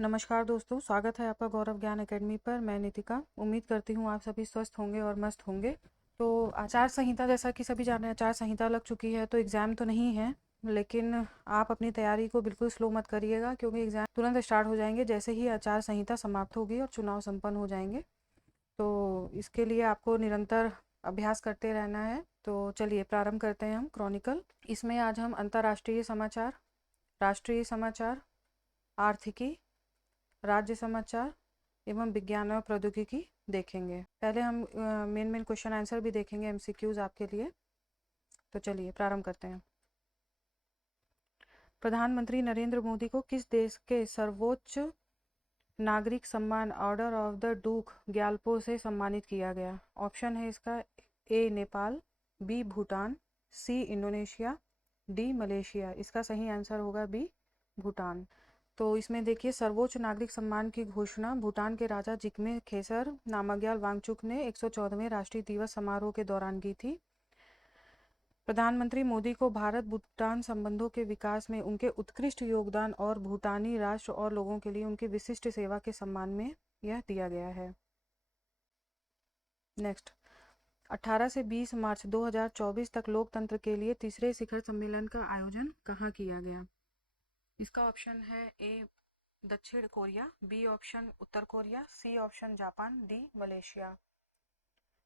नमस्कार दोस्तों, स्वागत है आपका गौरव ज्ञान एकेडमी पर। मैं नितिका। उम्मीद करती हूँ आप सभी स्वस्थ होंगे और मस्त होंगे। तो आचार संहिता, जैसा कि सभी जान रहे हैं, आचार संहिता लग चुकी है। तो एग्ज़ाम तो नहीं है, लेकिन आप अपनी तैयारी को बिल्कुल स्लो मत करिएगा, क्योंकि एग्ज़ाम तुरंत स्टार्ट हो जाएंगे जैसे ही आचार संहिता समाप्त होगी और चुनाव संपन्न हो जाएंगे। तो इसके लिए आपको निरंतर अभ्यास करते रहना है। तो चलिए प्रारंभ करते हैं हम क्रॉनिकल। इसमें आज हम अंतर्राष्ट्रीय समाचार, राष्ट्रीय समाचार, आर्थिकी, राज्य समाचार एवं विज्ञान और प्रौद्योगिकी देखेंगे। पहले हम मेन क्वेश्चन आंसर भी देखेंगे, एमसीक्यूज आपके लिए। तो चलिए प्रारंभ करते हैं। प्रधानमंत्री नरेंद्र मोदी को किस देश के सर्वोच्च नागरिक सम्मान Order of the Druk Gyalpo से सम्मानित किया गया? ऑप्शन है इसका A Nepal, B Bhutan, C Indonesia, D Malaysia. इसका सही आंसर होगा बी भूटान। तो इसमें देखिए, सर्वोच्च नागरिक सम्मान की घोषणा भूटान के राजा जिग्मे खेसर नामग्याल वांगचुक ने 114वें राष्ट्रीय दिवस समारोह के दौरान की थी। प्रधानमंत्री मोदी को भारत भूटान संबंधों के विकास में उनके उत्कृष्ट योगदान और भूटानी राष्ट्र और लोगों के लिए उनकी विशिष्ट सेवा के सम्मान में यह दिया गया है। नेक्स्ट, 18 से 20 मार्च 2024 तक लोकतंत्र के लिए तीसरे शिखर सम्मेलन का आयोजन कहाँ किया गया? इसका ऑप्शन है ए दक्षिण कोरिया, बी ऑप्शन उत्तर Korea, C option Japan, D Malaysia.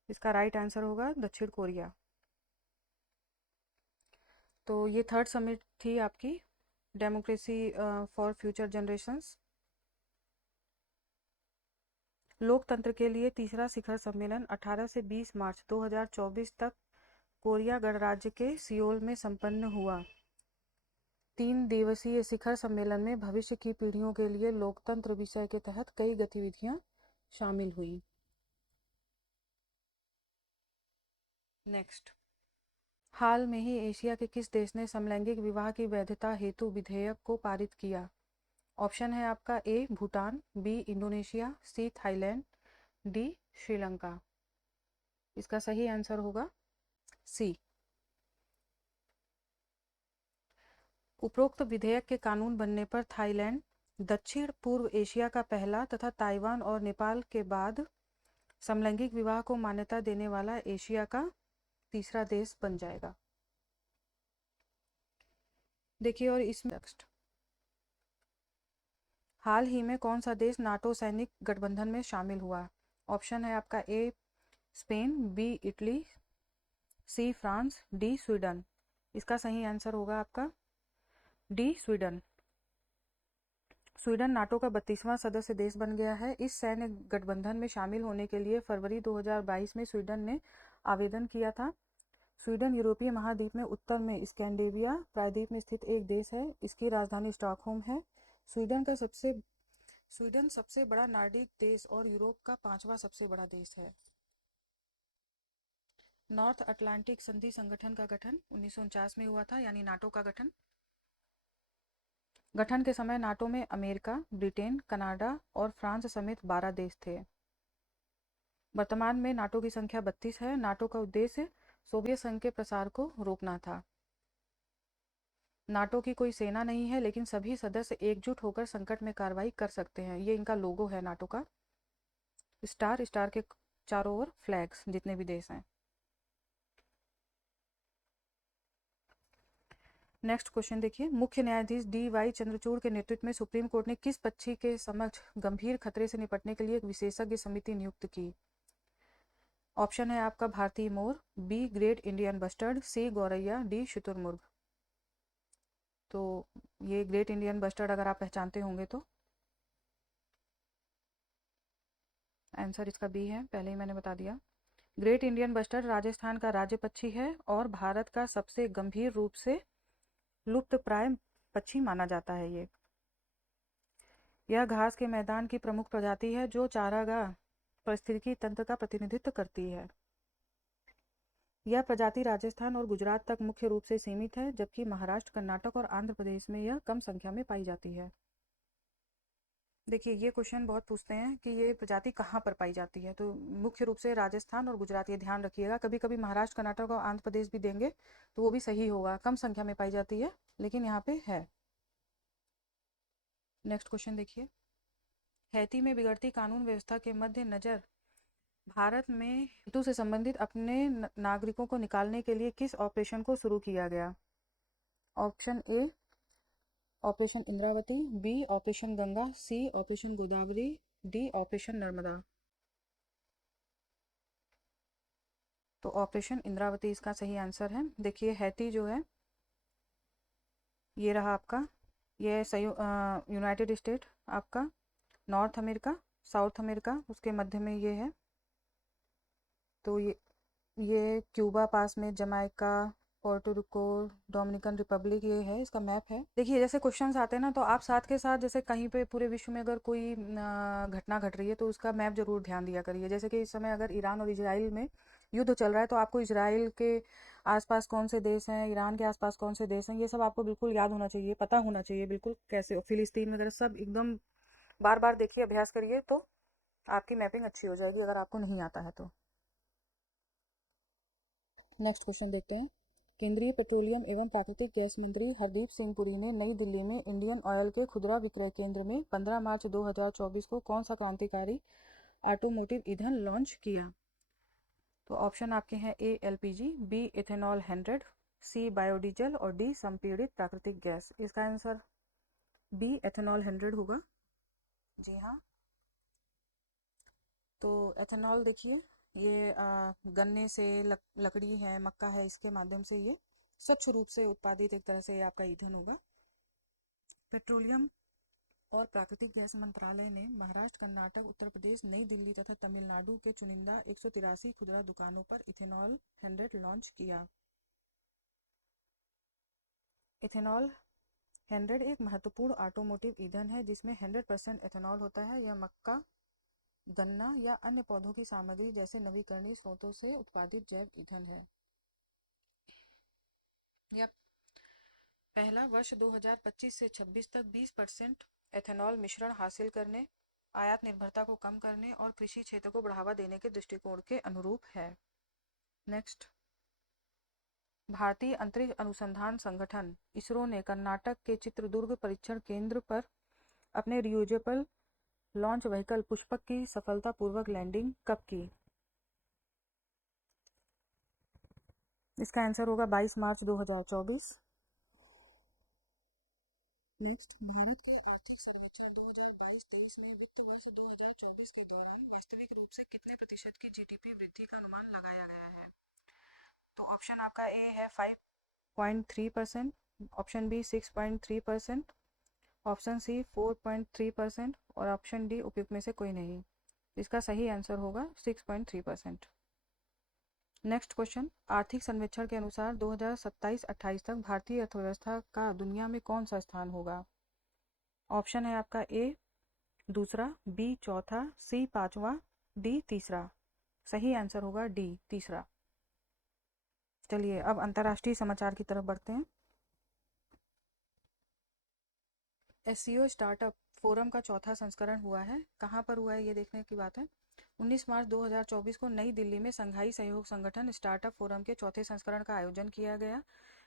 इसका राइट आंसर होगा दक्षिण कोरिया। तो ये थर्ड समिट थी आपकी, डेमोक्रेसी फॉर फ्यूचर जनरेशंस। लोकतंत्र के लिए तीसरा शिखर सम्मेलन 18 से 20 मार्च 2024 तक कोरिया गणराज्य के सियोल में संपन्न हुआ। 3 दिवसीय शिखर सम्मेलन में भविष्य की पीढ़ियों के लिए लोकतंत्र विषय के तहत कई गतिविधियां शामिल हुई। नेक्स्ट, हाल में ही एशिया के किस देश ने समलैंगिक विवाह की वैधता हेतु विधेयक को पारित किया? ऑप्शन है आपका A Bhutan, B Indonesia, C Thailand, D Sri Lanka. इसका सही आंसर होगा सी। उपरोक्त विधेयक के कानून बनने पर थाईलैंड दक्षिण पूर्व एशिया का पहला तथा ताइवान और नेपाल के बाद समलैंगिक विवाह को मान्यता देने वाला एशिया का तीसरा देश बन जाएगा। देखिए, और इसमें नेक्स्ट, हाल ही में कौन सा देश नाटो सैनिक गठबंधन में शामिल हुआ? ऑप्शन है आपका A Spain, B Italy, C France, D Sweden. इसका सही आंसर होगा आपका डी स्वीडन। स्वीडन नाटो का 32वां सदस्य देश बन गया है। इस सैन्य गठबंधन में शामिल होने के लिए फरवरी 2022 में स्वीडन ने आवेदन किया था। स्वीडन यूरोपीय महाद्वीप में उत्तर में स्कैंडिनेविया प्रायद्वीप में स्थित एक देश है। इसकी राजधानी स्टॉकहोम है। स्वीडन सबसे बड़ा नॉर्डिक देश और यूरोप का 5वां सबसे बड़ा देश है। नॉर्थ अटलांटिक संधि संगठन का गठन 1949 में हुआ था, यानी नाटो का गठन। गठन के समय नाटो में अमेरिका, ब्रिटेन, कनाडा और फ्रांस समेत 12 देश थे। वर्तमान में नाटो की संख्या 32 है। नाटो का उद्देश्य सोवियत संघ के प्रसार को रोकना था। नाटो की कोई सेना नहीं है, लेकिन सभी सदस्य एकजुट होकर संकट में कार्रवाई कर सकते हैं। ये इनका लोगो है नाटो का। स्टार, स्टार के चारों ओर फ्लैग्स, जितने भी देश हैं। नेक्स्ट क्वेश्चन देखिए, मुख्य न्यायाधीश DY चंद्रचूड़ के नेतृत्व में सुप्रीम कोर्ट ने किस पक्षी के समक्ष गंभीर खतरे से निपटने के लिए एक विशेषज्ञ समिति नियुक्त की? ऑप्शन है आपका भारतीय मोर, बी ग्रेट इंडियन बस्टर्ड, सी गौरैया, डी शुतुरमुर्ग। तो ये ग्रेट इंडियन बस्टर्ड अगर आप पहचानते होंगे तो आंसर इसका बी है, पहले ही मैंने बता दिया। ग्रेट इंडियन बस्टर्ड राजस्थान का राज्य पक्षी है और भारत का सबसे गंभीर रूप से लुप्त प्राय पक्षी माना जाता है। यह घास के मैदान की प्रमुख प्रजाति है जो चारागाह पारिस्थितिकी तंत्र का प्रतिनिधित्व करती है। यह प्रजाति राजस्थान और गुजरात तक मुख्य रूप से सीमित है, जबकि महाराष्ट्र, कर्नाटक और आंध्र प्रदेश में यह कम संख्या में पाई जाती है। देखिए, ये क्वेश्चन बहुत पूछते हैं कि ये प्रजाति कहाँ पर पाई जाती है। तो मुख्य रूप से राजस्थान और गुजरात, ये ध्यान रखिएगा। कभी कभी महाराष्ट्र, कर्नाटक और आंध्र प्रदेश भी देंगे तो वो भी सही होगा। कम संख्या में पाई जाती है, लेकिन यहाँ पे है। नेक्स्ट क्वेश्चन देखिए, हैती में बिगड़ती कानून व्यवस्था के मद्देनजर भारत में हेतु से संबंधित अपने नागरिकों को निकालने के लिए किस ऑपरेशन को शुरू किया गया? Option A operation Indravati, B operation Ganga, C operation Godavari, D operation Narmada. तो ऑपरेशन इंद्रावती इसका सही आंसर है। देखिए हैती जो है ये रहा आपका, ये यूनाइटेड स्टेट आपका, नॉर्थ अमेरिका, साउथ अमेरिका, उसके मध्य में ये है। तो ये क्यूबा पास में, Jamaica, Puerto Rico, Dominican Republic, ये है, इसका मैप है। देखिए जैसे क्वेश्चंस आते हैं ना, तो आप साथ के साथ जैसे कहीं पे पूरे विश्व में अगर कोई घटना घट रही है तो उसका मैप जरूर ध्यान दिया करिए। जैसे कि इस समय अगर ईरान और इजराइल में युद्ध चल रहा है तो आपको इजराइल के आसपास कौन से देश हैं, ईरान के आसपास कौन से देश हैं, ये सब आपको बिल्कुल याद होना चाहिए, पता होना चाहिए बिल्कुल कैसे, फिलिस्तीन वगैरह सब एकदम बार बार देखिए, अभ्यास करिए, तो आपकी मैपिंग अच्छी हो जाएगी अगर आपको नहीं आता है तो। नेक्स्ट क्वेश्चन देखते हैं। केंद्रीय पेट्रोलियम एवं प्राकृतिक गैस मंत्री हरदीप सिंह पुरी ने नई दिल्ली में इंडियन ऑयल के खुदरा विक्रय केंद्र में 15 मार्च 2024 को कौन सा क्रांतिकारी ऑटोमोटिव ईंधन लॉन्च किया? तो ऑप्शन आपके हैं ए एलपीजी, बी इथेनॉल 100, सी बायोडीजल और डी संपीड़ित प्राकृतिक गैस। इसका आंसर बी एथेनॉल 100 होगा। जी हाँ, तो एथेनॉल देखिए ये गन्ने से लकड़ी है, मक्का है, इसके माध्यम से ये स्वच्छ रूप से उत्पादित एक तरह से आपका ईंधन होगा। पेट्रोलियम और प्राकृतिक गैस मंत्रालय ने महाराष्ट्र, कर्नाटक, उत्तर प्रदेश, नई दिल्ली तथा तमिलनाडु के चुनिंदा 183 खुदरा दुकानों पर इथेनॉल 100 लॉन्च किया। इथेनॉल 100 एक महत्वपूर्ण ऑटोमोटिव ईंधन है जिसमें 100% एथेनॉल होता है। यह मक्का, गन्ना या अन्य पौधों की सामग्री जैसे नवीकरणीय स्रोतों से उत्पादित जैव ईंधन है। यह पहला वर्ष 2025 से 26 तक 20% एथेनॉल मिश्रण हासिल करने, आयात निर्भरता को कम करने और कृषि क्षेत्र को बढ़ावा देने के दृष्टिकोण के अनुरूप है। नेक्स्ट, भारतीय अंतरिक्ष अनुसंधान संगठन इसरो ने कर्नाटक के चित्रदुर्ग परीक्षण केंद्र पर अपने रियूजेबल लॉन्च व्हीकल पुष्पक की सफलतापूर्वक लैंडिंग कब की? इसका आंसर होगा 22 मार्च 2024। नेक्स्ट, भारत के आर्थिक सर्वेक्षण 2022-23 में वित्त वर्ष 2024 के दौरान वास्तविक रूप से कितने प्रतिशत की जीडीपी वृद्धि का अनुमान लगाया गया है? तो ऑप्शन आपका ए है 5.3%, ऑप्शन बी 6.3%, ऑप्शन सी 4.3% और ऑप्शन डी उपयुक्त में से कोई नहीं। इसका सही आंसर होगा 6.3%। नेक्स्ट क्वेश्चन, आर्थिक सर्वेक्षण के अनुसार 2027-28 तक भारतीय अर्थव्यवस्था का दुनिया में कौन सा स्थान होगा? ऑप्शन है आपका ए दूसरा, बी चौथा, सी पांचवा, डी तीसरा। सही आंसर होगा डी तीसरा। चलिए अब अंतर्राष्ट्रीय समाचार की तरफ बढ़ते हैं। एससीओ स्टार्टअप फोरम का चौथा संस्करण हुआ है। कहाँ पर हुआ है ये देखने की बात है। 19 मार्च 2024 को नई दिल्ली में संघाई सहयोग संगठन स्टार्टअप फोरम के चौथे संस्करण का आयोजन किया गया।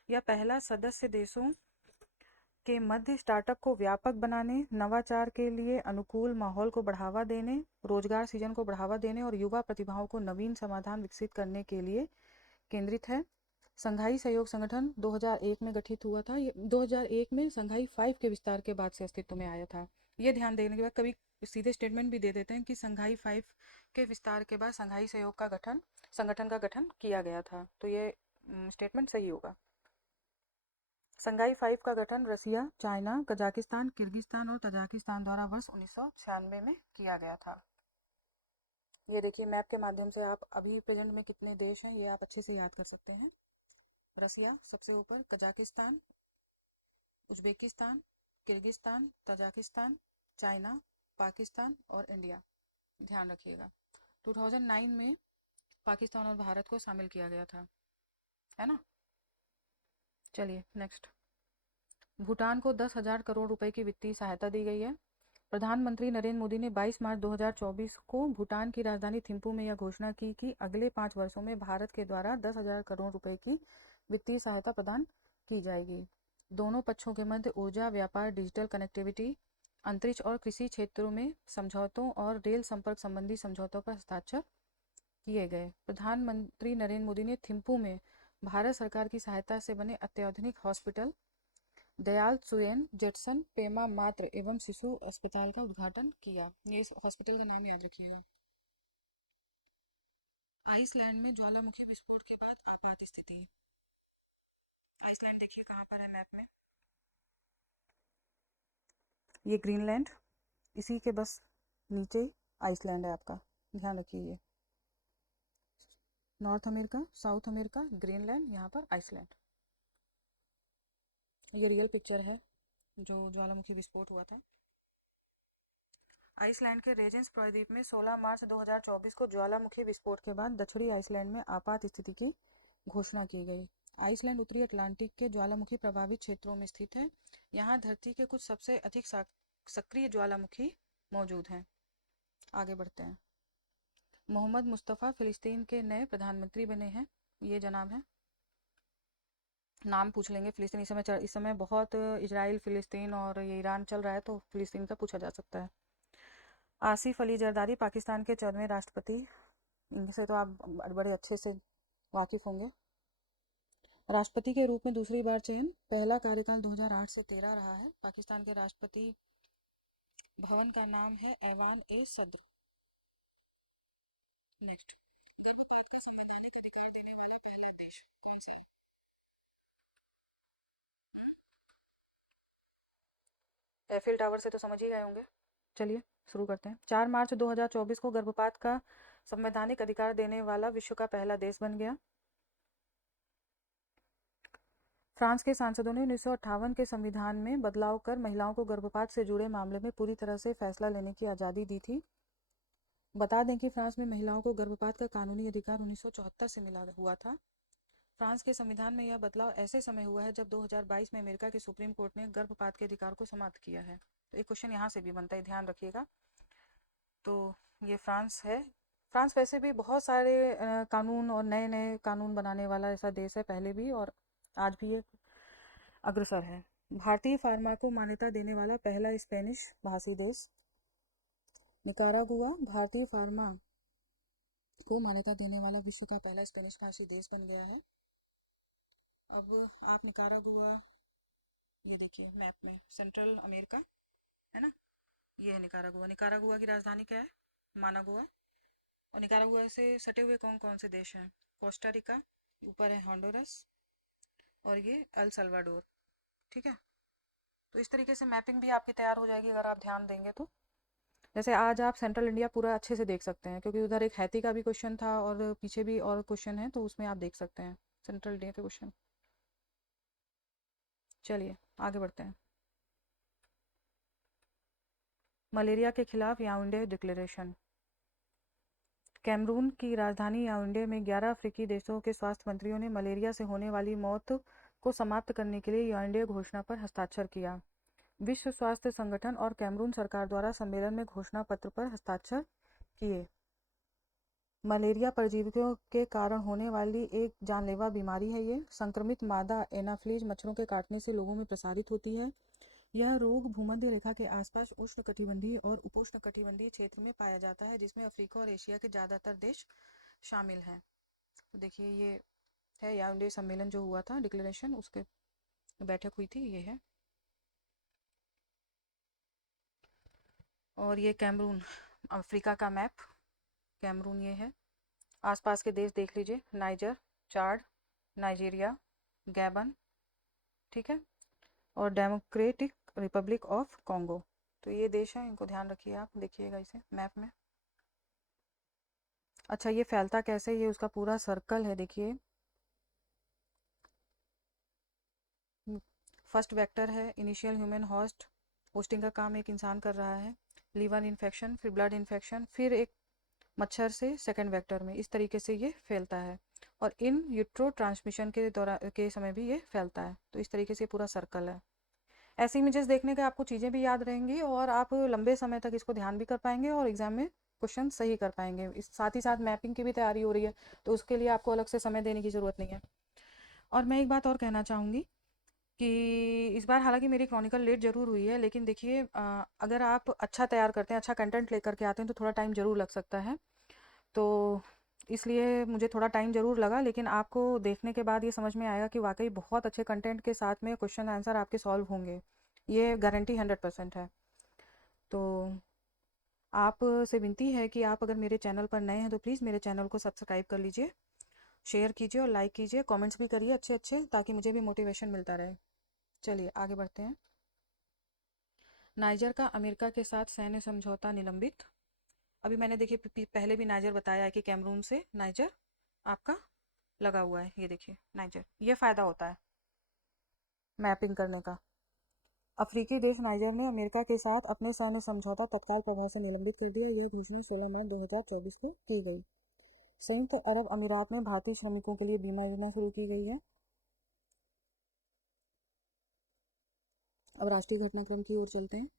यह पहला सदस्य देशों के मध्य स्टार्टअप को व्यापक बनाने, नवाचार के लिए अनुकूल माहौल को बढ़ावा देने, रोजगार सृजन को बढ़ावा देने और युवा प्रतिभाओं को नवीन समाधान विकसित करने के लिए केंद्रित है। संघाई सहयोग संगठन 2001 में गठित हुआ था। ये 2001 में संघाई 5 के विस्तार के बाद से अस्तित्व में आया था। ये ध्यान देने के बाद कभी सीधे स्टेटमेंट भी दे देते हैं कि संघाई 5 के विस्तार के बाद संघाई सहयोग का संगठन का गठन किया गया था, तो ये स्टेटमेंट सही होगा। संघाई 5 का गठन रसिया, चाइना, कजाकिस्तान, किर्गिस्तान और तजाकिस्तान द्वारा वर्ष 1996 में किया गया था। ये देखिए मैप के माध्यम से आप अभी प्रेजेंट में कितने देश हैं ये आप अच्छे से याद कर सकते हैं। रसिया सबसे ऊपर, Kazakhstan, Uzbekistan, Kyrgyzstan, Tajikistan, China, Pakistan और इंडिया। ध्यान रखिएगा 2009 में पाकिस्तान और भारत को शामिल किया गया था, है ना। चलिए नेक्स्ट, भूटान को 10,000 करोड़ रुपए की वित्तीय सहायता दी गई है। प्रधानमंत्री नरेंद्र मोदी ने 22 मार्च 2024 को भूटान की राजधानी थिम्पू में यह घोषणा की कि अगले 5 वर्षों में भारत के द्वारा 10,000 करोड़ रुपए की वित्तीय सहायता प्रदान की जाएगी। दोनों पक्षों के मध्य ऊर्जा, व्यापार, डिजिटल कनेक्टिविटी, अंतरिक्ष और कृषि क्षेत्रों में समझौतों और रेल संपर्क संबंधी समझौतों पर हस्ताक्षर किए गए। प्रधानमंत्री नरेंद्र मोदी ने थिम्पू में भारत सरकार की सहायता से बने अत्याधुनिक हॉस्पिटल दयाल सुरेन जेटसन पेमा मातृ एवं शिशु अस्पताल का उद्घाटन किया। ये इस हॉस्पिटल का नाम याद रखिएगा। आइसलैंड में ज्वालामुखी विस्फोट के बाद आपात स्थिति। आइसलैंड देखिए कहाँ पर है मैप में, ये ग्रीनलैंड, इसी के बस नीचे आइसलैंड है आपका, ध्यान रखिए। ये north America, south America, Greenland, यहाँ पर आइसलैंड। ये रियल पिक्चर है जो ज्वालामुखी विस्फोट हुआ था। आइसलैंड के रेजेंस प्रायद्वीप में 16 मार्च 2024 को ज्वालामुखी विस्फोट के बाद दक्षिणी आइसलैंड में आपात स्थिति की घोषणा की गई। आइसलैंड उत्तरी अटलांटिक के ज्वालामुखी प्रभावित क्षेत्रों में स्थित है। यहाँ धरती के कुछ सबसे अधिक सक्रिय ज्वालामुखी मौजूद हैं। आगे बढ़ते हैं। मोहम्मद मुस्तफ़ा फ़िलिस्तीन के नए प्रधानमंत्री बने हैं। ये जनाब हैं, नाम पूछ लेंगे। फ़िलिस्तीन इस समय बहुत इजराइल फ़िलिस्तीन और ये ईरान चल रहा है, तो फ़िलिस्तीन का पूछा जा सकता है। आसिफ अली जरदारी पाकिस्तान के 14वें राष्ट्रपति, इनसे तो आप बड़े अच्छे से वाकिफ़ होंगे। राष्ट्रपति के रूप में दूसरी बार चयन, पहला कार्यकाल 2008 से 13 रहा है। पाकिस्तान के राष्ट्रपति भवन का नाम है ऐवान ए सद्र। नेक्स्ट, गर्भपात का संवैधानिक अधिकार देने वाला पहला देश कौन सा है? एफिल टावर से तो समझ ही गए होंगे। चलिए शुरू करते हैं। 4 मार्च 2024 को गर्भपात का संवैधानिक अधिकार देने वाला विश्व का पहला देश बन गया। फ्रांस के सांसदों ने 1958 के संविधान में बदलाव कर महिलाओं को गर्भपात से जुड़े मामले में पूरी तरह से फैसला लेने की आज़ादी दी थी। बता दें कि फ्रांस में महिलाओं को गर्भपात का कानूनी अधिकार 1974 से मिला हुआ था। फ्रांस के संविधान में यह बदलाव ऐसे समय हुआ है जब 2022 में अमेरिका के सुप्रीम कोर्ट ने गर्भपात के अधिकार को समाप्त किया है। तो एक क्वेश्चन यहाँ से भी बनता है, ध्यान रखिएगा। तो ये फ्रांस है। फ्रांस वैसे भी बहुत सारे कानून और नए नए कानून बनाने वाला ऐसा देश है, पहले भी और आज भी ये अग्रसर है। भारतीय फार्मा को मान्यता देने वाला पहला स्पेनिश भाषी देश निकारागुआ। भारतीय फार्मा को मान्यता देने वाला विश्व का पहला स्पेनिश भाषी देश बन गया है। अब आप निकारागुआ, ये देखिए मैप में, सेंट्रल अमेरिका है ना, ये है निकारागुआ। निकारागुआ की राजधानी क्या है? मानागुआ। और निकारागुआ से सटे हुए कौन कौन से देश हैं? कोस्टा रिका, ऊपर है होंडुरस, और ये एल सल्वाडोर। ठीक है, तो इस तरीके से मैपिंग भी आपकी तैयार हो जाएगी अगर आप ध्यान देंगे तो। जैसे आज आप सेंट्रल इंडिया पूरा अच्छे से देख सकते हैं, क्योंकि उधर एक हैती का भी क्वेश्चन था और पीछे भी और क्वेश्चन है, तो उसमें आप देख सकते हैं सेंट्रल इंडिया के क्वेश्चन। चलिए आगे बढ़ते हैं। मलेरिया के खिलाफ याओंडे डिक्लेरेशन। कैमरून की राजधानी याओंडे में 11 अफ्रीकी देशों के स्वास्थ्य मंत्रियों ने मलेरिया से होने वाली मौत को समाप्त करने के लिए याओंडे घोषणा पर हस्ताक्षर किया। विश्व स्वास्थ्य संगठन और कैमरून सरकार द्वारा सम्मेलन में घोषणा पत्र पर हस्ताक्षर किए। मलेरिया परजीवियों के कारण होने वाली एक जानलेवा बीमारी है। ये संक्रमित मादा एनाफ्लीज मच्छरों के काटने से लोगों में प्रसारित होती है। यह रोग भूमध्य रेखा के आसपास उष्णकटिबंधीय और उपोष्णकटिबंधीय क्षेत्र में पाया जाता है, जिसमें अफ्रीका और एशिया के ज़्यादातर देश शामिल हैं। तो देखिए ये है याओंडे सम्मेलन जो हुआ था, डिक्लेरेशन, उसके बैठक हुई थी, ये है। और ये कैमरून, अफ्रीका का मैप, कैमरून ये है। आसपास के देश देख लीजिए, नाइजर, चाड, नाइजीरिया, गैबन, ठीक है, और डेमोक्रेटिक रिपब्लिक ऑफ कॉन्गो। तो ये देश हैं, इनको ध्यान रखिए, आप देखिएगा इसे मैप में। अच्छा, ये फैलता कैसे, ये उसका पूरा सर्कल है, देखिए। फर्स्ट वेक्टर है इनिशियल ह्यूमन होस्ट, होस्टिंग का काम एक इंसान कर रहा है। लीवर इन्फेक्शन, फिर ब्लड इन्फेक्शन, फिर एक मच्छर से सेकंड वेक्टर में, इस तरीके से ये फैलता है। और इन यूट्रो ट्रांसमिशन के दौरान के समय भी ये फैलता है। तो इस तरीके से पूरा सर्कल है। ऐसी इमेजेस देखने के आपको चीज़ें भी याद रहेंगी और आप लंबे समय तक इसको ध्यान भी कर पाएंगे और एग्जाम में क्वेश्चन सही कर पाएंगे। इस साथ ही साथ मैपिंग की भी तैयारी हो रही है, तो उसके लिए आपको अलग से समय देने की ज़रूरत नहीं है। और मैं एक बात और कहना चाहूँगी कि इस बार हालांकि मेरी क्रॉनिकल लेट ज़रूर हुई है, लेकिन देखिए अगर आप अच्छा तैयार करते हैं, अच्छा कंटेंट लेकर के आते हैं तो थोड़ा टाइम ज़रूर लग सकता है। तो इसलिए मुझे थोड़ा टाइम ज़रूर लगा, लेकिन आपको देखने के बाद ये समझ में आएगा कि वाकई बहुत अच्छे कंटेंट के साथ में क्वेश्चन आंसर आपके सॉल्व होंगे। ये गारंटी 100% है। तो आपसे विनती है कि आप अगर मेरे चैनल पर नए हैं तो प्लीज़ मेरे चैनल को सब्सक्राइब कर लीजिए, शेयर कीजिए और लाइक कीजिए, कमेंट्स भी करिए अच्छे अच्छे, ताकि मुझे भी मोटिवेशन मिलता रहे। चलिए आगे बढ़ते हैं। नाइजर का अमेरिका के साथ सैन्य समझौता निलंबित। अभी मैंने देखिए पहले भी नाइजर बताया है कि कैमरून से नाइजर आपका लगा हुआ है। ये देखिए नाइजर, ये फ़ायदा होता है मैपिंग करने का। अफ्रीकी देश नाइजर ने अमेरिका के साथ अपने सैन्य समझौता तत्काल प्रभाव से निलंबित कर दिया। यह घोषणा 16 मार्च 2024 को की गई। संयुक्त अरब अमीरात में भारतीय श्रमिकों के लिए बीमा योजना शुरू की गई है। अब राष्ट्रीय घटनाक्रम की ओर चलते हैं।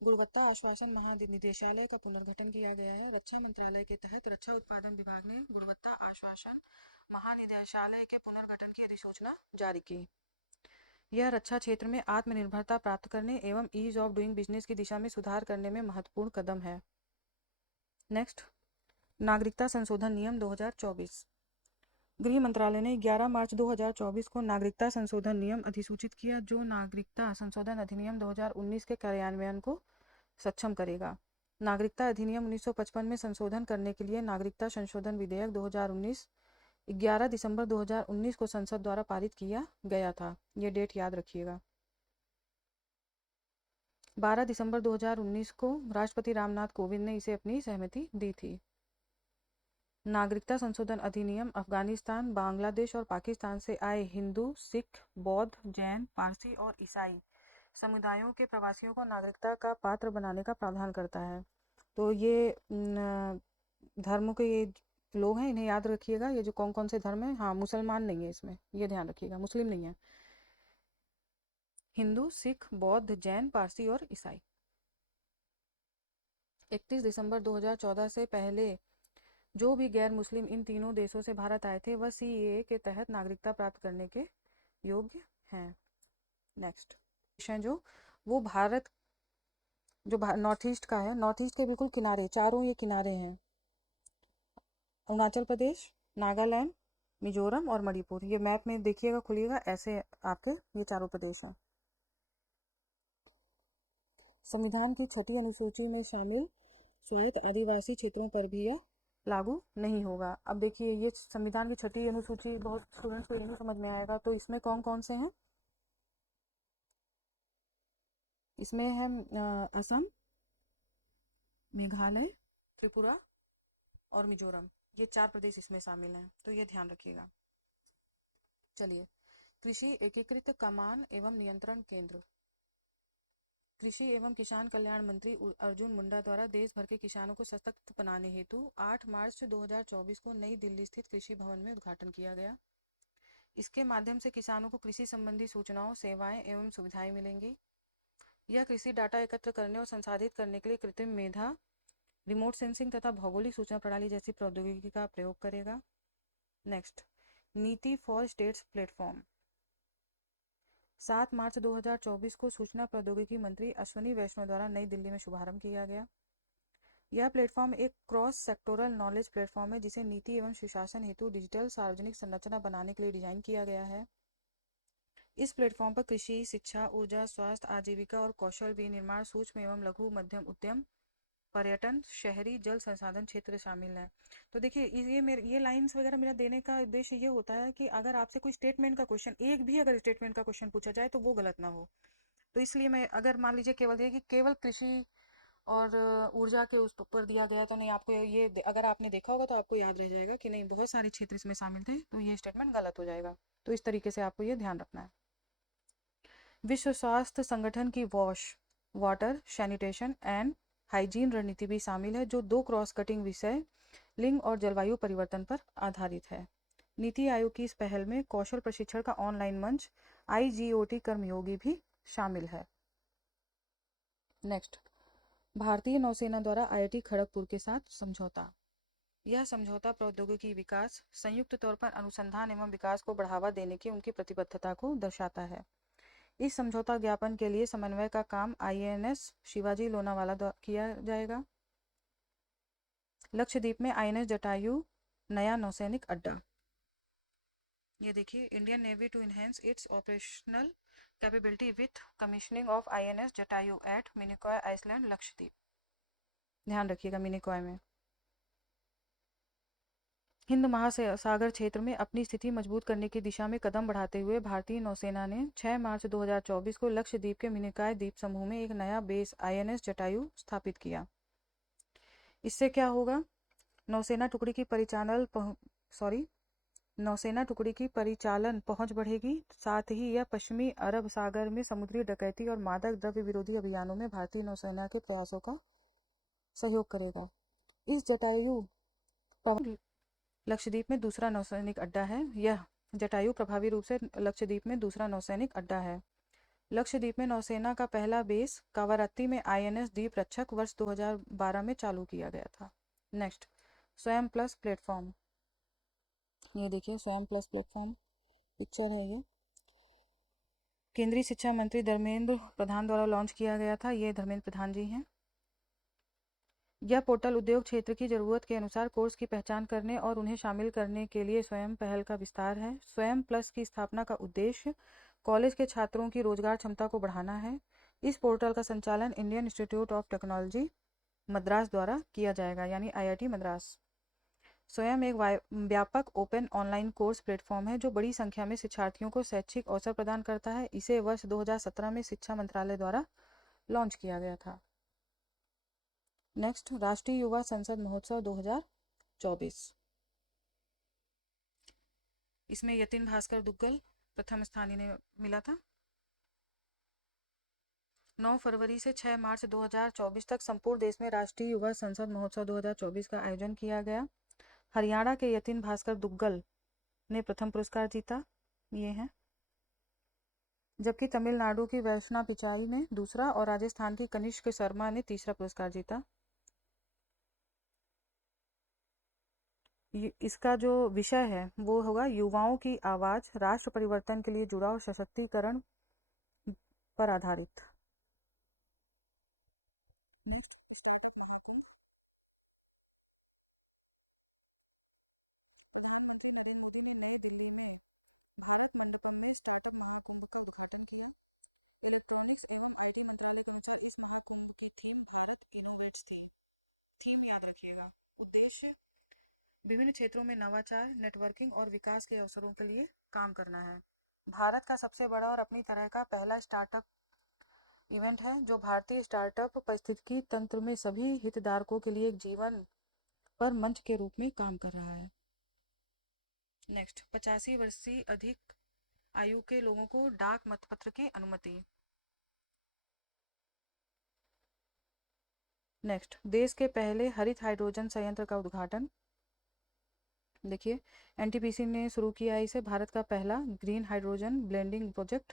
गुणवत्ता आश्वासन महानिदेशालय का पुनर्गठन किया गया है। रक्षा मंत्रालय के तहत रक्षा उत्पादन विभाग ने गुणवत्ता आश्वासन महानिदेशालय के पुनर्गठन की अधिसूचना जारी की। यह रक्षा क्षेत्र में आत्मनिर्भरता प्राप्त करने एवं ईज ऑफ डूइंग बिजनेस की दिशा में सुधार करने में महत्वपूर्ण कदम है। नेक्स्ट, नागरिकता संशोधन नियम 2024। गृह मंत्रालय ने 11 मार्च 2024 को नागरिकता संशोधन नियम अधिसूचित किया, जो नागरिकता संशोधन अधिनियम 2019 के कार्यान्वयन को सक्षम करेगा। नागरिकता अधिनियम 1955 में संशोधन करने के लिए नागरिकता संशोधन विधेयक 2019 11 दिसंबर 2019 को संसद द्वारा पारित किया गया था। ये डेट याद रखिएगा। 12 दिसंबर 2019 को राष्ट्रपति रामनाथ कोविंद ने इसे अपनी सहमति दी थी। नागरिकता संशोधन अधिनियम अफगानिस्तान, बांग्लादेश और पाकिस्तान से आए हिंदू, सिख, बौद्ध, जैन, पारसी और ईसाई समुदायों के प्रवासियों को नागरिकता का पात्र बनाने का प्रावधान करता है। तो ये धर्म के ये लोग हैं, इन्हें याद रखिएगा। ये जो कौन कौन से धर्म है, हाँ मुसलमान नहीं है इसमें, ये ध्यान रखिएगा, मुस्लिम नहीं है। हिंदू, सिख, बौद्ध, जैन, पारसी और ईसाई। 31 दिसंबर 2014 से पहले जो भी गैर मुस्लिम इन तीनों देशों से भारत आए थे वह सीएए के तहत नागरिकता प्राप्त करने के योग्य हैं। नेक्स्ट जो वो भारत जो नॉर्थ ईस्ट का है, नॉर्थ ईस्ट के बिल्कुल किनारे, चारों ये किनारे हैं, अरुणाचल प्रदेश, नागालैंड, मिजोरम और मणिपुर। ये मैप में देखिएगा, खुलिएगा, ऐसे आपके ये चारों प्रदेश हैं। संविधान की 6ठी अनुसूची में शामिल स्वायत्त आदिवासी क्षेत्रों पर भी यह लागू नहीं होगा। अब देखिए ये संविधान की 6ठी अनुसूची बहुत स्टूडेंट्स को ये नहीं समझ में आएगा, तो इसमें कौन कौन से हैं? इसमें है असम, मेघालय, त्रिपुरा और मिजोरम। ये 4 प्रदेश इसमें शामिल हैं, तो ये ध्यान रखिएगा। चलिए, कृषि एकीकृत कमान एवं नियंत्रण केंद्र। कृषि एवं किसान कल्याण मंत्री अर्जुन मुंडा द्वारा देश भर के किसानों को सशक्त बनाने हेतु 8 मार्च 2024 को नई दिल्ली स्थित कृषि भवन में उद्घाटन किया गया। इसके माध्यम से किसानों को कृषि संबंधी सूचनाओं, सेवाएं एवं सुविधाएं मिलेंगी। यह कृषि डाटा एकत्र करने और संसाधित करने के लिए कृत्रिम मेधा, रिमोट सेंसिंग तथा भौगोलिक सूचना प्रणाली जैसी प्रौद्योगिकी का प्रयोग करेगा। नेक्स्ट, नीति फॉर स्टेट्स प्लेटफॉर्म। 7 मार्च 2024 को सूचना प्रौद्योगिकी मंत्री अश्विनी वैष्णव द्वारा नई दिल्ली में शुभारंभ किया गया। यह प्लेटफॉर्म एक क्रॉस सेक्टोरल नॉलेज प्लेटफॉर्म है, जिसे नीति एवं सुशासन हेतु डिजिटल सार्वजनिक संरचना बनाने के लिए डिजाइन किया गया है। इस प्लेटफॉर्म पर कृषि, शिक्षा, ऊर्जा, स्वास्थ्य, आजीविका और कौशल विनिर्माण, सूक्ष्म एवं लघु मध्यम उद्यम, पर्यटन, शहरी जल संसाधन क्षेत्र शामिल है। तो देखिए ये लाइंस वगैरह मेरा देने का उद्देश्य ये होता है कि अगर आपसे कोई स्टेटमेंट का क्वेश्चन, एक भी अगर स्टेटमेंट का क्वेश्चन पूछा जाए तो वो गलत ना हो। तो इसलिए मैं, अगर मान लीजिए केवल ये कि केवल कृषि और ऊर्जा के उस पर दिया गया, तो नहीं, आपको ये अगर आपने देखा होगा तो आपको याद रह जाएगा कि नहीं बहुत सारे क्षेत्र इसमें शामिल थे, तो ये स्टेटमेंट गलत हो जाएगा। तो इस तरीके से आपको ये ध्यान रखना है। विश्व स्वास्थ्य संगठन की wash, water, sanitation and hygiene रणनीति भी शामिल है, जो 2 क्रॉस कटिंग विषय, लिंग और जलवायु परिवर्तन पर आधारित है। नीति आयोग की इस पहल में कौशल प्रशिक्षण का ऑनलाइन मंच IGOT कर्मयोगी भी शामिल है। नेक्स्ट, भारतीय नौसेना द्वारा IIT खड़गपुर के साथ समझौता। यह समझौता प्रौद्योगिकी विकास, संयुक्त तौर पर अनुसंधान एवं विकास को बढ़ावा देने की उनकी प्रतिबद्धता को दर्शाता है। इस समझौता ज्ञापन के लिए समन्वय का काम INS शिवाजी लोनावाला द्वारा किया जाएगा। लक्षद्वीप में INS जटायु नया नौसैनिक अड्डा। ये देखिए, Indian navy to enhance its operational capability with commissioning of INS Jatayu at Minicoy island Lakshadweep. ध्यान रखिएगा, मिनिकॉय में। हिंद महासागर क्षेत्र में अपनी स्थिति मजबूत करने की दिशा में कदम बढ़ाते हुए भारतीय नौसेना ने 6 मार्च 2024 को लक्षद्वीप के मिनिकॉय द्वीप समूह में एक नया बेस INS जटायु स्थापित किया। इससे क्या होगा? नौसेना टुकड़ी की परिचालन पहुंच बढ़ेगी। साथ ही यह पश्चिमी अरब सागर में समुद्री डकैती और मादक द्रव्य विरोधी अभियानों में भारतीय नौसेना के प्रयासों का सहयोग करेगा। इस जटायु लक्षद्वीप में दूसरा नौसैनिक अड्डा है। यह जटायु प्रभावी रूप से लक्षद्वीप में दूसरा नौसैनिक अड्डा है। लक्षद्वीप में नौसेना का पहला बेस कावारत्ती में INS द्वीप रक्षक वर्ष 2012 में चालू किया गया था। नेक्स्ट, स्वयं प्लस प्लेटफॉर्म। ये देखिए, स्वयं प्लस प्लेटफॉर्म पिक्चर है ये। केंद्रीय शिक्षा मंत्री धर्मेंद्र प्रधान द्वारा लॉन्च किया गया था। ये धर्मेंद्र प्रधान जी हैं। यह पोर्टल उद्योग क्षेत्र की ज़रूरत के अनुसार कोर्स की पहचान करने और उन्हें शामिल करने के लिए स्वयं पहल का विस्तार है। स्वयं प्लस की स्थापना का उद्देश्य कॉलेज के छात्रों की रोजगार क्षमता को बढ़ाना है। इस पोर्टल का संचालन Indian institute of technology Madras द्वारा किया जाएगा, यानी IIT मद्रास। स्वयं एक व्यापक ओपन ऑनलाइन कोर्स प्लेटफॉर्म है जो बड़ी संख्या में शिक्षार्थियों को शैक्षिक अवसर प्रदान करता है। इसे वर्ष 2017 में शिक्षा मंत्रालय द्वारा लॉन्च किया गया था। नेक्स्ट, राष्ट्रीय युवा संसद महोत्सव 2024। इसमें यतिन भास्कर दुग्गल प्रथम स्थान इन्हें मिला था। 9 फरवरी से 6 मार्च 2024 तक संपूर्ण देश में राष्ट्रीय युवा संसद महोत्सव 2024 का आयोजन किया गया। हरियाणा के यतिन भास्कर दुग्गल ने प्रथम पुरस्कार जीता, ये हैं। जबकि तमिलनाडु की वैष्णा पिचाई ने दूसरा और राजस्थान की कनिष्क शर्मा ने तीसरा पुरस्कार जीता। इसका जो विषय है वो होगा युवाओं की आवाज, राष्ट्र परिवर्तन के लिए जुड़ाव, सशक्तिकरण पर आधारित। प्रधानमंत्री नरेंद्र मोदी ने नई दिल्ली में भारत मंडपम में स्टार्टअप महाकुंभ का उद्घाटन किया। इलेक्ट्रॉनिक्स एवं IT मंत्रालय के अनुसार इस महाकुंभ की थीम भारत इनोवेट्स थी। थीम याद रखिएगा। उद्देश्य विभिन्न क्षेत्रों में नवाचार, नेटवर्किंग और विकास के अवसरों के लिए काम करना है। भारत का सबसे बड़ा और अपनी तरह का पहला स्टार्टअप इवेंट है जो भारतीय स्टार्टअप पारिस्थितिकी तंत्र में सभी हितधारकों के लिए एक जीवन पर मंच के रूप में काम कर रहा है। नेक्स्ट, 85 वर्ष से अधिक आयु के लोगों को डाक मतपत्र की अनुमति। नेक्स्ट, देश के पहले हरित हाइड्रोजन संयंत्र का उद्घाटन। देखिए, NTPC ने शुरू किया इसे, भारत का पहला ग्रीन हाइड्रोजन ब्लेंडिंग प्रोजेक्ट।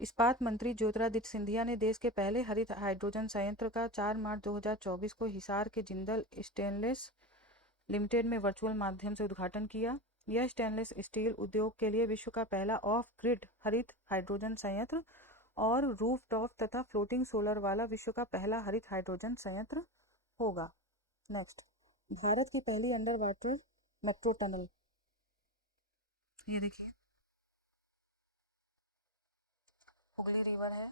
इस्पात मंत्री ज्योतिरादित्य सिंधिया ने देश के पहले हरित हाइड्रोजन संयंत्र का 4 मार्च 2024 को हिसार के जिंदल स्टेनलेस लिमिटेड में वर्चुअल माध्यम से उद्घाटन किया। यह स्टेनलेस स्टील उद्योग के लिए विश्व का पहला ऑफ ग्रिड हरित हाइड्रोजन संयंत्र और रूफटॉप तथा फ्लोटिंग सोलर वाला विश्व का पहला हरित हाइड्रोजन संयंत्र होगा। नेक्स्ट, भारत की पहली अंडर वाटर मेट्रो टनल। ये देखिए, हुगली रिवर है।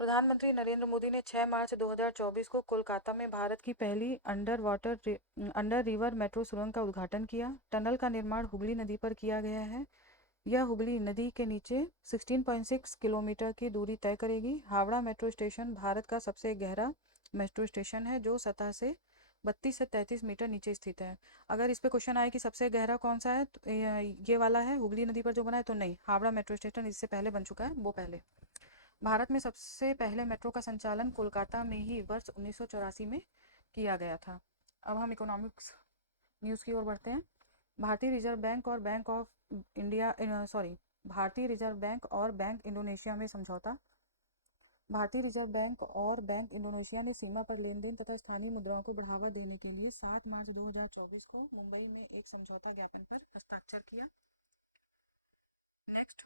प्रधानमंत्री नरेंद्र मोदी ने 6 मार्च 2024 को कोलकाता में भारत की पहली अंडर रिवर मेट्रो सुरंग का उद्घाटन किया। टनल का निर्माण हुगली नदी पर किया गया है। यह हुगली नदी के नीचे 16.6 किलोमीटर की दूरी तय करेगी। हावड़ा मेट्रो स्टेशन भारत का सबसे गहरा मेट्रो स्टेशन है जो सतह से 32 से 33 मीटर नीचे स्थित है। अगर इस पे क्वेश्चन आए कि सबसे गहरा कौन सा है, तो ये वाला है हुगली नदी पर जो बना है, तो नहीं, हावड़ा मेट्रो स्टेशन इससे पहले बन चुका है, वो पहले। भारत में सबसे पहले मेट्रो का संचालन कोलकाता में ही वर्ष 1984 में किया गया था। अब हम इकोनॉमिक्स न्यूज़ की ओर बढ़ते हैं। भारतीय रिजर्व बैंक और भारतीय रिजर्व बैंक और बैंक इंडोनेशिया में समझौता। भारतीय रिजर्व बैंक और बैंक इंडोनेशिया ने सीमा पर लेन देन तथा स्थानीय मुद्राओं को बढ़ावा देने के लिए 7 मार्च 2024 को मुंबई में एक समझौता ज्ञापन पर हस्ताक्षर किया। नेक्स्ट,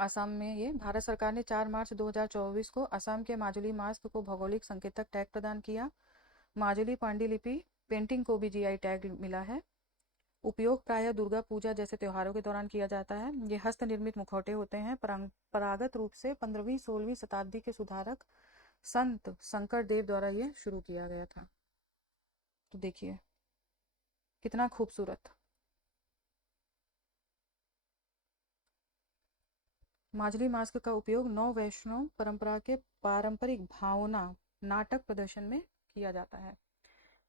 असम में ये भारत सरकार ने 4 मार्च 2024 को असम के माजुली मास्क को भौगोलिक संकेतक टैग प्रदान किया। माजुली पांडुलिपि पेंटिंग को भी जीआई टैग मिला है। उपयोग प्रायः दुर्गा पूजा जैसे त्योहारों के दौरान किया जाता है। ये हस्त निर्मित मुखौटे होते हैं। परंपरागत रूप से 15वीं-16वीं शताब्दी के सुधारक संत शंकर देव द्वारा ये शुरू किया गया था। तो देखिए कितना खूबसूरत। माजुली मास्क का उपयोग नौ वैष्णव परंपरा के पारंपरिक भावना नाटक प्रदर्शन में किया जाता है।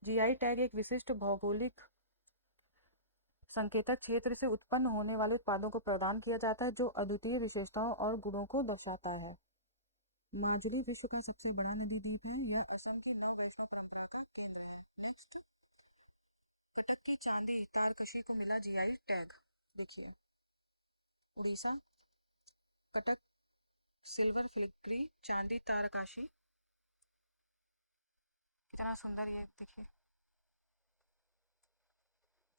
जीआई टैग एक विशिष्ट भौगोलिक संकेतक क्षेत्र से उत्पन्न होने वाले उत्पादों को प्रदान किया जाता है जो अद्वितीय विशेषताओं और गुणों को दर्शाता है। माजुली विश्व का सबसे बड़ा नदी द्वीप है। यह असम की नौ वैष्णव परंपरा का केंद्र है। नेक्स्ट, कटक की चांदी तारकशी को मिला जीआई टैग। देखिए उड़ीसा, कटक सिल्वर फिलिग्री चांदी तारकाशी, कितना सुंदर ये देखिए।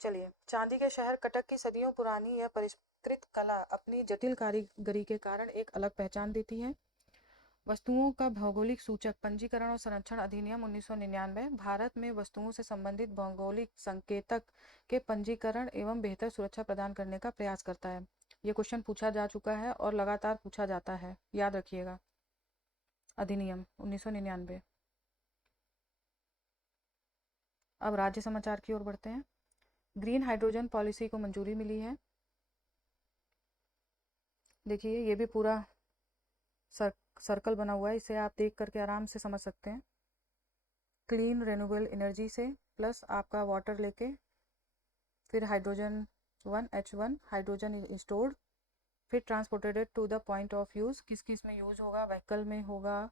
चलिए, चांदी के शहर कटक की सदियों पुरानी यह परिष्कृत कला अपनी जटिल कारीगरी के कारण एक अलग पहचान देती है। वस्तुओं का भौगोलिक सूचक पंजीकरण और संरक्षण अधिनियम 1999 भारत में वस्तुओं से संबंधित भौगोलिक संकेतक के पंजीकरण एवं बेहतर सुरक्षा प्रदान करने का प्रयास करता है। ये क्वेश्चन पूछा जा चुका है और लगातार पूछा जाता है, याद रखिएगा। अधिनियम 1999। अब राज्य समाचार की ओर बढ़ते हैं। ग्रीन हाइड्रोजन पॉलिसी को मंजूरी मिली है। देखिए ये भी पूरा सर्कल बना हुआ है, इसे आप देख करके आराम से समझ सकते हैं। क्लीन रेन्यूएबल एनर्जी से प्लस आपका वाटर लेके फिर हाइड्रोजन 1H1 हाइड्रोजन स्टोर्ड, फिर transported to the point of use. किस किस में यूज़ होगा? व्हीकल में होगा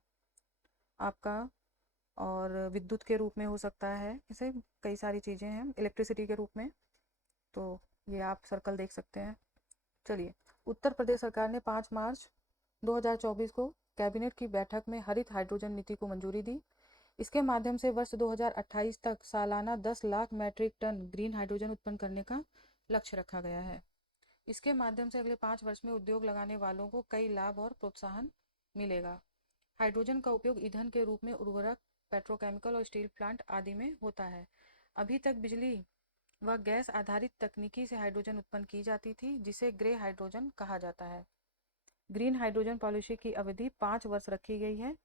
आपका, और विद्युत के रूप में हो सकता है, इसे कई सारी चीज़ें हैं, इलेक्ट्रिसिटी के रूप में। तो ये आप सर्कल देख सकते हैं। चलिए, उत्तर प्रदेश सरकार ने 5 मार्च 2024 को कैबिनेट की बैठक में हरित हाइड्रोजन नीति को मंजूरी दी। इसके माध्यम से वर्ष 2028 तक सालाना 10 lakh metric tonne green hydrogen उत्पन्न करने का लक्ष्य रखा गया है। इसके माध्यम से अगले 5 वर्ष में उद्योग लगाने वालों को कई लाभ और प्रोत्साहन मिलेगा। हाइड्रोजन का उपयोग ईंधन के रूप में उर्वरक, पेट्रोकेमिकल और स्टील प्लांट आदि में होता है। अभी तक बिजली व गैस आधारित तकनीकी से हाइड्रोजन उत्पन्न की जाती थी, जिसे ग्रे हाइड्रोजन कहा जाता है। ग्रीन हाइड्रोजन पॉलिसी की अवधि 5 वर्ष रखी गई है।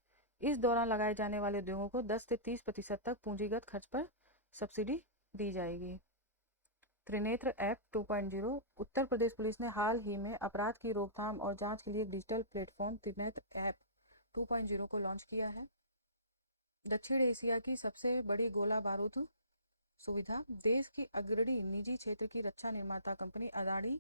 इस दौरान लगाए जाने वाले उद्योगों को 10 से 30% तक पूंजीगत खर्च पर सब्सिडी दी जाएगी। त्रिनेत्र ऐप 2.0। उत्तर प्रदेश पुलिस ने हाल ही में अपराध की रोकथाम और जांच के लिए एक डिजिटल प्लेटफॉर्म त्रिनेत्र ऐप 2.0 को लॉन्च किया है। दक्षिण एशिया की सबसे बड़ी गोला बारूद सुविधा। देश की अग्रणी निजी क्षेत्र की रक्षा निर्माता company Adani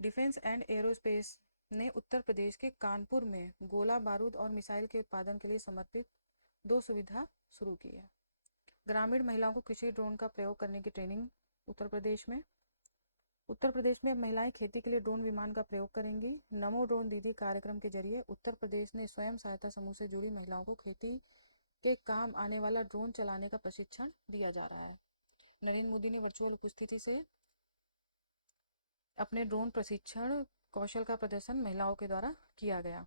defence and aerospace ने उत्तर प्रदेश के कानपुर में गोला बारूद और मिसाइल के उत्पादन के लिए समर्पित 2 सुविधा शुरू की है। ग्रामीण महिलाओं को कृषि ड्रोन का प्रयोग करने की ट्रेनिंग उत्तर प्रदेश में। उत्तर प्रदेश में अब महिलाएं खेती के लिए ड्रोन विमान का प्रयोग करेंगी। नमो ड्रोन दीदी कार्यक्रम के जरिए उत्तर प्रदेश ने स्वयं सहायता समूह से जुड़ी महिलाओं को खेती के काम आने वाला ड्रोन चलाने का प्रशिक्षण दिया जा रहा है। नरेंद्र मोदी ने वर्चुअल उपस्थिति से अपने ड्रोन प्रशिक्षण कौशल का प्रदर्शन महिलाओं के द्वारा किया गया।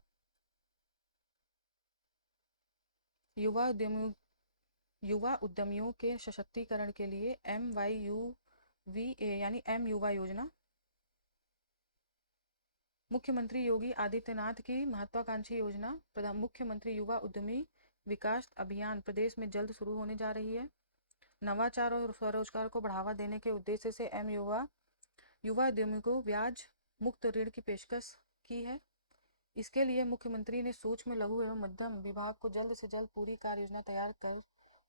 युवा उद्यमियों के सशक्तिकरण के लिए MYUVA यानी M युवा योजना मुख्यमंत्री योगी आदित्यनाथ की महत्वाकांक्षी योजना मुख्यमंत्री युवा उद्यमी विकास अभियान प्रदेश में जल्द शुरू होने जा रही है। नवाचार और स्वरोजगार को बढ़ावा देने के उद्देश्य से युवा उद्यमी को ब्याज मुक्त ऋण की पेशकश की है। इसके लिए मुख्यमंत्री ने सूक्ष्म लघु एवं मध्यम विभाग को जल्द से जल्द पूरी कार्य योजना तैयार कर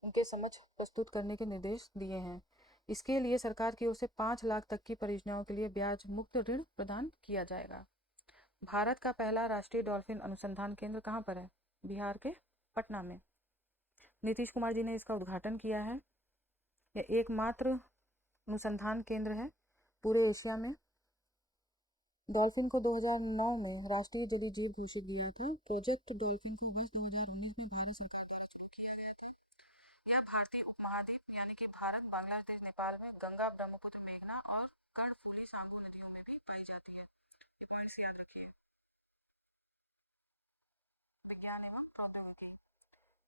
उनके समक्ष प्रस्तुत करने के निर्देश दिए हैं। इसके लिए सरकार की ओर से 5 लाख तक की परियोजनाओं के लिए ब्याज मुक्त ऋण प्रदान किया जाएगा। भारत का पहला राष्ट्रीय डॉल्फिन अनुसंधान केंद्र कहाँ पर है? बिहार के पटना में। नीतीश कुमार जी ने इसका उद्घाटन किया है। यह एकमात्र अनुसंधान केंद्र है पूरे एशिया में। डॉल्फिन को 2009 में राष्ट्रीय जलीय जीव घोषित किया था। प्रोजेक्ट डॉल्फिन को वर्ष 2019 में भारत सरकार द्वारा शुरू किया गया था। यह भारतीय उपमहाद्वीप यानी कि भारत, बांग्लादेश, नेपाल में गंगा, ब्रह्मपुत्र, मेघना और कर्णफूली सांगो नदियों में भी पाई जाती है। ये पॉइंट्स याद रखिए। प्रौद्योगिकी।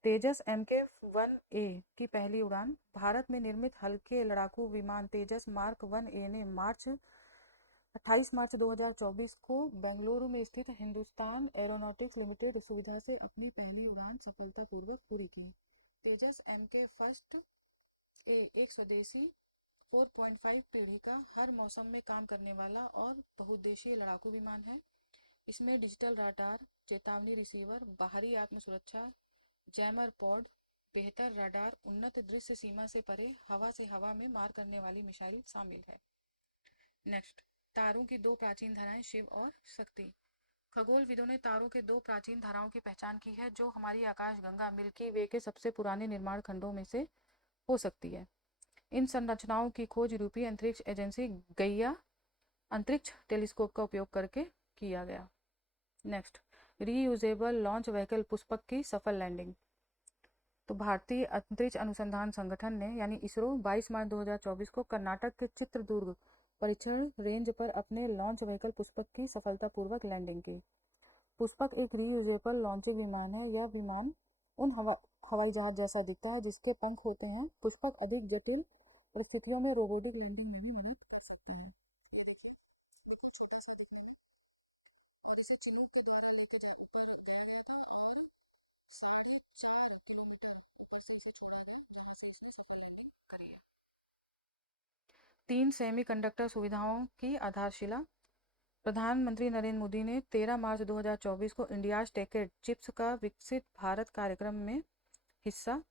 तेजस MK-1A की पहली उड़ान। भारत में निर्मित हल्के लड़ाकू विमान तेजस मार्क 1A ने 28 मार्च 2024 को बेंगलुरु में स्थित हिंदुस्तान एरोनॉटिक्स लिमिटेड सुविधा से अपनी पहली उड़ान सफलतापूर्वक पूरी की। तेजस MK फर्स्ट ए एक स्वदेशी 4.5 पीढ़ी का हर मौसम में काम करने वाला और बहुउद्देशीय लड़ाकू विमान है। इसमें डिजिटल राडार, चेतावनी रिसीवर, बाहरी आत्म सुरक्षा, जैमर पॉड, बेहतर रडार, उन्नत दृश्य सीमा से परे हवा से हवा में मार करने वाली मिसाइल शामिल है। नेक्स्ट, तारों की दो प्राचीन धाराएं शिव और शक्ति। खगोलविदों ने तारों के दो प्राचीन धाराओं की पहचान की है जो हमारी आकाशगंगा मिल्की वे के सबसे पुराने निर्माण खंडों में से हो सकती है। इन संरचनाओं की खोज यूरोपीय अंतरिक्ष एजेंसी गैया अंतरिक्ष टेलीस्कोप का उपयोग करके किया गया। Next, reusable launch vehicle Pushpak की सफल लैंडिंग। तो भारतीय अंतरिक्ष अनुसंधान संगठन ने यानी इसरो 22 मार्च 2024 को कर्नाटक के चित्रदुर्ग परीक्षण रेंज पर अपने लॉन्च व्हीकल पुष्पक की सफलतापूर्वक लैंडिंग की। पुष्पक एक रीयूजेबल लॉन्चिंग विमान है। यह विमान उन हवाई जहाज जैसा दिखता है जिसके पंख होते हैं। पुष्पक अधिक जटिल परिस्थितियों में रोबोटिक लैंडिंग में भी मदद कर सकता है। ये देखिए, बिल्कुल छोटा सा दिखने में, और इसे चिनूक के द्वारा लेके ऊपर गया गया था और 4.5 किलोमीटर ऊपर से इसे छोड़ा गया जहाँ से इसने सफल लैंडिंग करी है। 3 सेमीकंडक्टर सुविधाओं की आधारशिला। प्रधानमंत्री नरेंद्र मोदी ने 13 मार्च 2024 को इंडियाज टेकेड चिप्स का विकसित भारत कार्यक्रम में हिस्सा।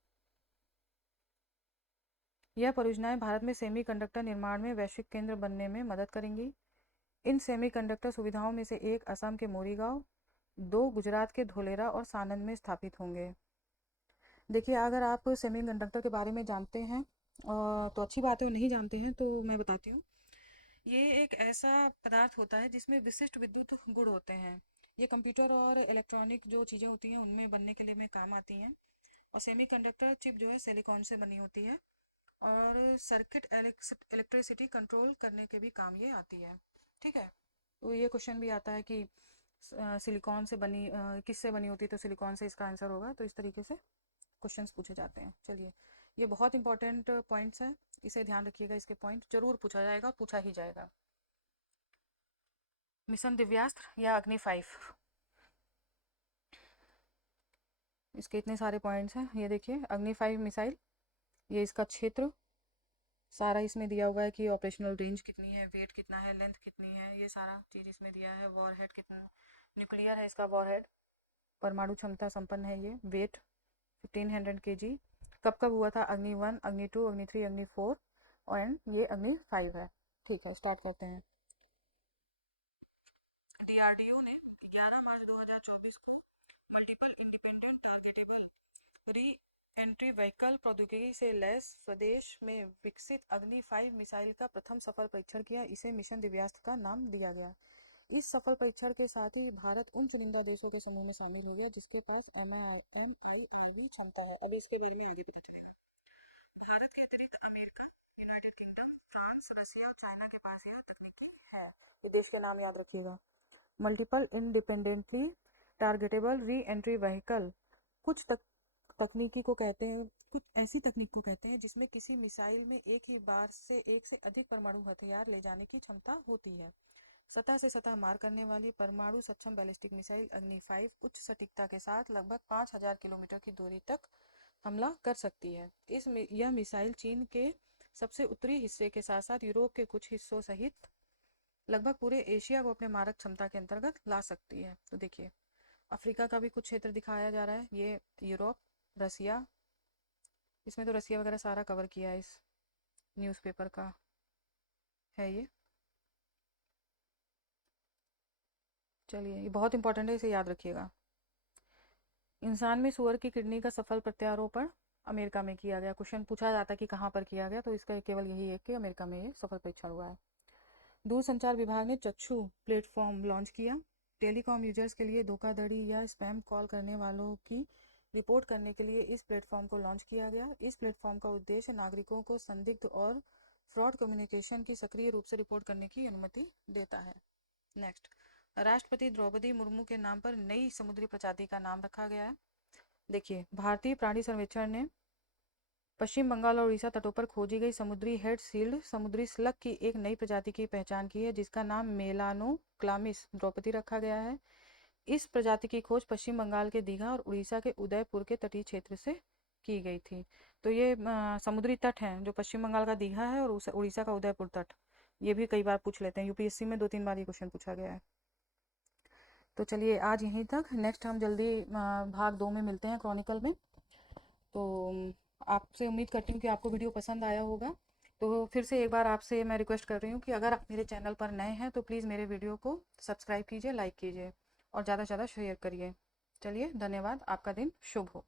यह परियोजनाएं भारत में सेमीकंडक्टर निर्माण में वैश्विक केंद्र बनने में मदद करेंगी। इन सेमीकंडक्टर सुविधाओं में से एक असम के मोरीगांव, 2 गुजरात के धोलेरा और सानंद में स्थापित होंगे। देखिए, अगर आप सेमीकंडक्टर के बारे में जानते हैं तो अच्छी बात है, और नहीं जानते हैं तो मैं बताती हूँ। ये एक ऐसा पदार्थ होता है जिसमें विशिष्ट विद्युत गुण होते हैं। ये कंप्यूटर और इलेक्ट्रॉनिक जो चीज़ें होती हैं उनमें बनने के लिए में काम आती हैं। और सेमीकंडक्टर चिप जो है सिलिकॉन से बनी होती है और सर्किट इलेक्ट्रिसिटी कंट्रोल करने के भी काम ये आती है। ठीक है, तो ये क्वेश्चन भी आता है कि सिलिकॉन से बनी किससे बनी होती है, तो सिलिकॉन से इसका आंसर होगा। तो इस तरीके से क्वेश्चंस पूछे जाते हैं। चलिए, ये बहुत इंपॉर्टेंट पॉइंट्स हैं, इसे ध्यान रखिएगा। इसके पॉइंट जरूर पूछा जाएगा, पूछा ही जाएगा। मिशन दिव्यास्त्र या अग्नि 5, इसके इतने सारे पॉइंट्स हैं। ये देखिए, अग्नि 5 मिसाइल, ये इसका क्षेत्र सारा इसमें दिया हुआ है कि ऑपरेशनल रेंज कितनी है, वेट कितना है, लेंथ कितनी है, ये सारा चीज़ इसमें दिया है। वॉरहेड कितना न्यूक्लियर है इसका वॉरहेड, परमाणु क्षमता संपन्न है ये। Weight 1500 kg। कब कब हुआ था? अग्नि 1, अग्नि 2, अग्नि 3, अग्नि 4 एंड ये अग्नि 5 है। ठीक है, स्टार्ट करते हैं। DRDO ने 11 मार्च 2024 को multiple independent targetable re entry vehicle प्रौद्योगिकी से लैस स्वदेश में विकसित अग्नि 5 मिसाइल का प्रथम सफल परीक्षण किया। इसे मिशन दिव्यास्त्र का नाम दिया गया। इस सफल परीक्षण के साथ ही भारत उन चुनिंदा देशों के समूह में शामिल हो गया जिसके पास MIRV क्षमता है। अभी इसके बारे में आगे पता चलेगा। भारत के अतिरिक्त America, United kingdom, France, Russia और चाइना के पास यह तकनीकी है। ये देश के नाम याद रखिएगा। Multiple independently targetable re entry vehicle कुछ तकनीकी को कहते हैं, कुछ ऐसी तकनीक को कहते हैं जिसमें किसी मिसाइल में एक ही बार से एक से अधिक परमाणु हथियार ले जाने की क्षमता होती है। सतह से सतह मार करने वाली परमाणु सक्षम बैलिस्टिक मिसाइल अग्नि 5 उच्च सटीकता के साथ लगभग 5000 किलोमीटर की दूरी तक हमला कर सकती है। यह मिसाइल चीन के सबसे उत्तरी हिस्से के साथ साथ यूरोप के कुछ हिस्सों सहित लगभग पूरे एशिया को अपने मारक क्षमता के अंतर्गत ला सकती है। तो देखिए, अफ्रीका का भी कुछ क्षेत्र दिखाया जा रहा है, ये यूरोप, रसिया, इसमें तो रसिया वगैरह सारा कवर किया है, इस न्यूज़पेपर का है ये। चलिए, ये बहुत इंपॉर्टेंट है, इसे याद रखिएगा। इंसान में सुअर की किडनी का सफल प्रत्यारोपण अमेरिका में किया गया। क्वेश्चन पूछा जाता है कि कहाँ पर किया गया, तो इसका केवल यही है कि अमेरिका में ये सफल परीक्षण हुआ है। दूरसंचार विभाग ने चक्षु प्लेटफॉर्म लॉन्च किया। टेलीकॉम यूजर्स के लिए धोखाधड़ी या स्पैम कॉल करने वालों की रिपोर्ट करने के लिए इस प्लेटफॉर्म को लॉन्च किया गया। इस प्लेटफॉर्म का उद्देश्य नागरिकों को संदिग्ध और फ्रॉड कम्युनिकेशन की सक्रिय रूप से रिपोर्ट करने की अनुमति देता है। नेक्स्ट, राष्ट्रपति द्रौपदी मुर्मू के नाम पर नई समुद्री प्रजाति का नाम रखा गया है। देखिए, भारतीय प्राणी सर्वेक्षण ने पश्चिम बंगाल और उड़ीसा तटों पर खोजी गई समुद्री हेड सील्ड समुद्री स्लग की एक नई प्रजाति की पहचान की है, जिसका नाम मेलानोक्लामिस द्रौपदी रखा गया है। इस प्रजाति की खोज पश्चिम बंगाल के दीघा और उड़ीसा के उदयपुर के तटीय क्षेत्र से की गई थी। तो ये समुद्री तट हैं जो पश्चिम बंगाल का दीघा है और उड़ीसा का उदयपुर तट। ये भी कई बार पूछ लेते हैं, यूपीएससी में 2-3 बार ये क्वेश्चन पूछा गया है। तो चलिए आज यहीं तक, नेक्स्ट हम जल्दी भाग 2 में मिलते हैं क्रॉनिकल में। तो आपसे उम्मीद करती हूँ कि आपको वीडियो पसंद आया होगा। तो फिर से एक बार आपसे मैं रिक्वेस्ट कर रही हूँ कि अगर आप मेरे चैनल पर नए हैं तो प्लीज़ मेरे वीडियो को सब्सक्राइब कीजिए, लाइक कीजिए और ज़्यादा से ज़्यादा शेयर करिए। चलिए, धन्यवाद। आपका दिन शुभ हो।